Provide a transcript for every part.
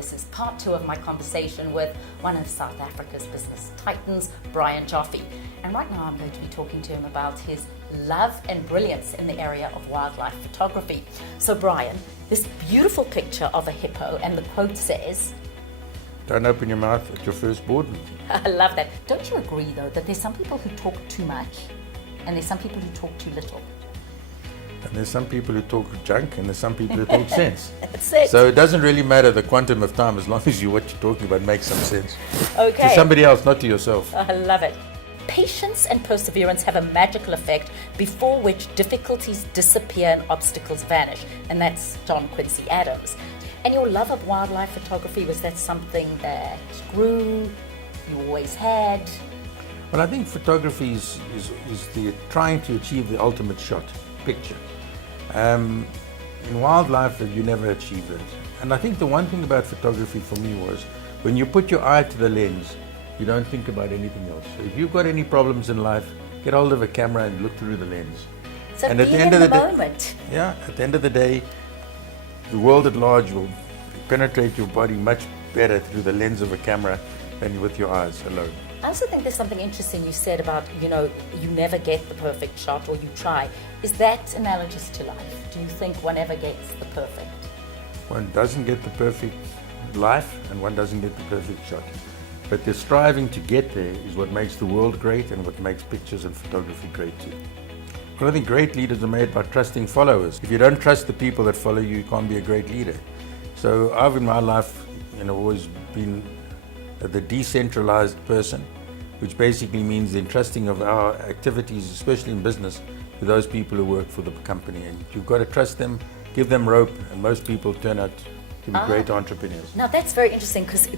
This is part 2 of my conversation with one of South Africa's business titans, Brian Joffe. And right now I'm going to be talking to him about his love and brilliance in the area of wildlife photography. So Brian, this beautiful picture of a hippo, and the quote says, "Don't open your mouth at your first board meeting." I love that. Don't you agree though that there's some people who talk too much and there's some people who talk too little? And there's some people who talk junk and there's some people who talk sense. That's it. So it doesn't really matter the quantum of time as long as what you're talking about makes some sense. Okay. To somebody else, not to yourself. I love it. Patience and perseverance have a magical effect before which difficulties disappear and obstacles vanish. And that's John Quincy Adams. And your love of wildlife photography, was that something that grew, you always had? Well, I think photography is the trying to achieve the ultimate shot, picture. In wildlife, you never achieve it. And I think the one thing about photography for me was when you put your eye to the lens, you don't think about anything else. So if you've got any problems in life, get hold of a camera and look through the lens. So and at the end of the moment. Yeah, at the end of the day, the world at large will penetrate your body much better through the lens of a camera than with your eyes alone. I also think there's something interesting you said about, you never get the perfect shot, or you try. Is that analogous to life? Do you think one ever gets the perfect? One doesn't get the perfect life and one doesn't get the perfect shot. But the striving to get there is what makes the world great and what makes pictures and photography great too. Well, I think great leaders are made by trusting followers. If you don't trust the people that follow you, you can't be a great leader. So I've in my life, always been the decentralized person, which basically means the entrusting of our activities, especially in business, to those people who work for the company. And you've got to trust them, give them rope, and most people turn out to be great entrepreneurs. Now that's very interesting, because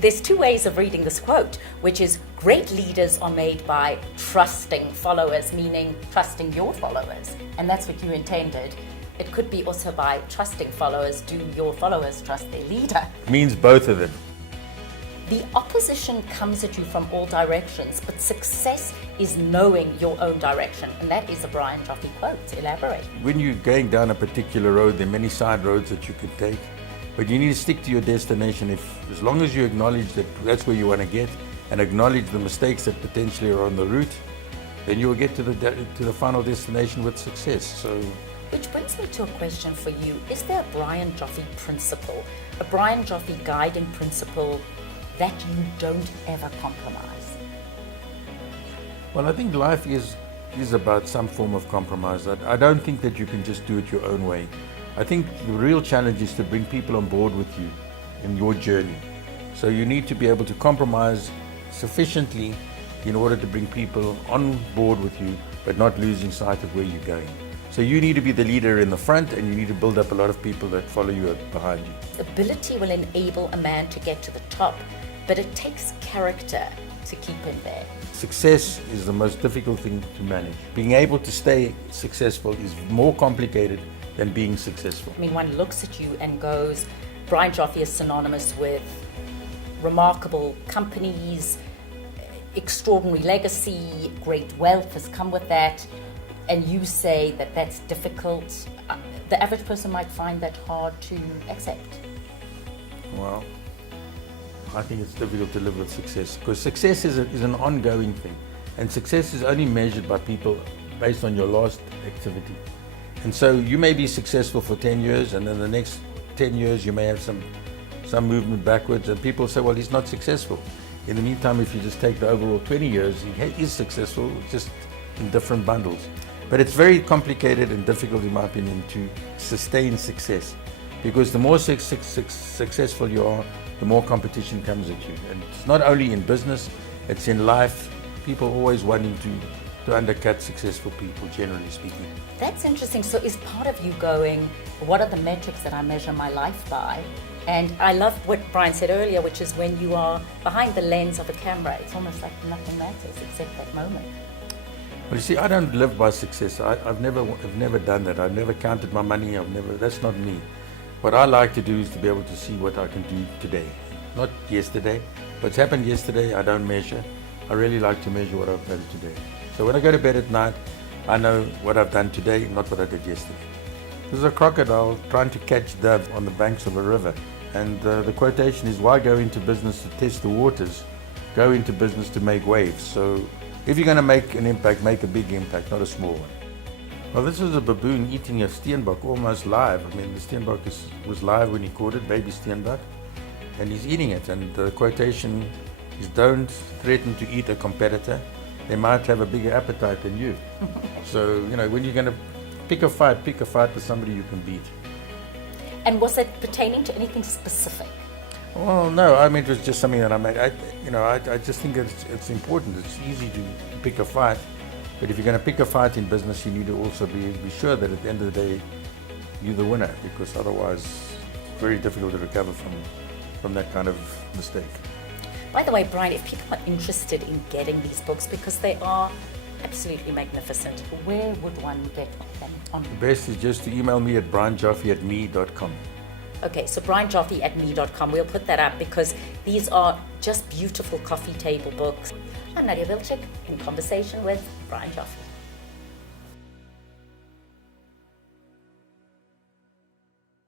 there's two ways of reading this quote, which is great leaders are made by trusting followers, meaning trusting your followers. And that's what you intended. It could be also by trusting followers. Do your followers trust their leader? It means both of them. The opposition comes at you from all directions, but success is knowing your own direction. And that is a Brian Joffe quote. Elaborate. When you're going down a particular road, there are many side roads that you could take, but you need to stick to your destination. As long as you acknowledge that that's where you want to get and acknowledge the mistakes that potentially are on the route, then you will get to the final destination with success. So, which brings me to a question for you. Is there a Brian Joffe principle, a Brian Joffe guiding principle that you don't ever compromise? Well, I think life is about some form of compromise. I don't think that you can just do it your own way. I think the real challenge is to bring people on board with you in your journey. So you need to be able to compromise sufficiently in order to bring people on board with you, but not losing sight of where you're going. So you need to be the leader in the front, and you need to build up a lot of people that follow you behind you. Ability will enable a man to get to the top, but it takes character to keep him there. Success is the most difficult thing to manage. Being able to stay successful is more complicated than being successful. I mean, one looks at you and goes, Brian Joffe is synonymous with remarkable companies, extraordinary legacy, great wealth has come with that. And you say that that's difficult. The average person might find that hard to accept. Well, I think it's difficult to live with success, because success is an ongoing thing, and success is only measured by people based on your last activity. And so you may be successful for 10 years, and in the next 10 years you may have some movement backwards, and people say, well, he's not successful. In the meantime, if you just take the overall 20 years, he is successful, just in different bundles. But it's very complicated and difficult, in my opinion, to sustain success, because the more successful you are, the more competition comes at you. And it's not only in business, it's in life. People always wanting to undercut successful people, generally speaking. That's interesting. So is part of you going, what are the metrics that I measure my life by? And I love what Brian said earlier, which is when you are behind the lens of a camera, it's almost like nothing matters except that moment. Well, you see, I don't live by success. I've never done that. I've never counted my money. That's not me. What I like to do is to be able to see what I can do today, not yesterday. What's happened yesterday, I don't measure. I really like to measure what I've done today. So when I go to bed at night, I know what I've done today, not what I did yesterday. There's a crocodile trying to catch dove on the banks of a river, And the quotation is, why go into business to test the waters? Go into business to make waves. So if you're going to make an impact, make a big impact, not a small one. Well, this is a baboon eating a steenbok almost live. I mean, the steenbok was live when he caught it, baby steenbok, and he's eating it. And the quotation is, don't threaten to eat a competitor. They might have a bigger appetite than you. So, when you're going to pick a fight with somebody you can beat. And was it pertaining to anything specific? Well, no, I mean, it was just something that I made. I just think it's important. It's easy to pick a fight, but if you're going to pick a fight in business, you need to also be sure that at the end of the day, you're the winner, because otherwise it's very difficult to recover from that kind of mistake. By the way, Brian, if people are interested in getting these books, because they are absolutely magnificent, where would one get them on? The best is just to email me at brianjoffe@me.com. Okay, so brianjoffe@me.com. We'll put that up because these are just beautiful coffee table books. I'm Nadia Vilchik in conversation with Brian Joffe.